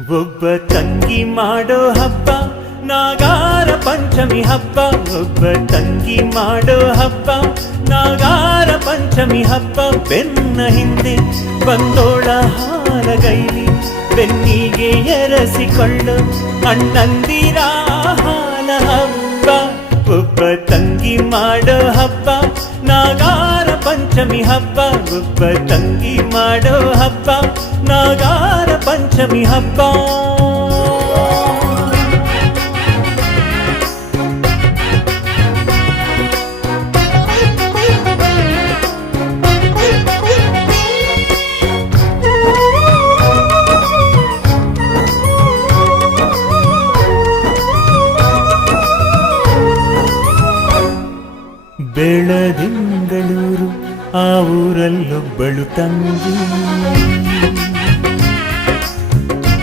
ಒಬ್ಬ ತಂಗಿ ಮಾಡೋ ಹಬ್ಬ ನಾಗಾರ ಪಂಚಮಿ ಹಬ್ಬ. ಒಬ್ಬ ತಂಗಿ ಮಾಡೋ ಹಬ್ಬ ನಾಗಾರ ಪಂಚಮಿ ಹಬ್ಬ. ಬೆನ್ನ ಹಿಂದೆ ಬಂದೋಳ ಹಾಲಗೈಲಿ ಬೆನ್ನಿಗೆ ಎರಸಿಕೊಳ್ಳು ಅಣ್ಣಂದಿರ ಹಾಲ ಹಬ್ಬ. ಒಬ್ಬ ತಂಗಿ ಮಾಡೋ ಹಬ್ಬ ನಾಗಾರ ಪಂಚಮಿ ಹಬ್ಬ. ಒಬ್ಬ ತಂಗಿ ಮಾಡೋ ಹಬ್ಬ ನಾಗಾರ ಪಂಚಮಿ ಹಬ್ಬ. ಬೆಳದಿಂಗಳೂರು ಆ ಊರಲ್ಲೊಬ್ಬಳು ತಂಗಿ.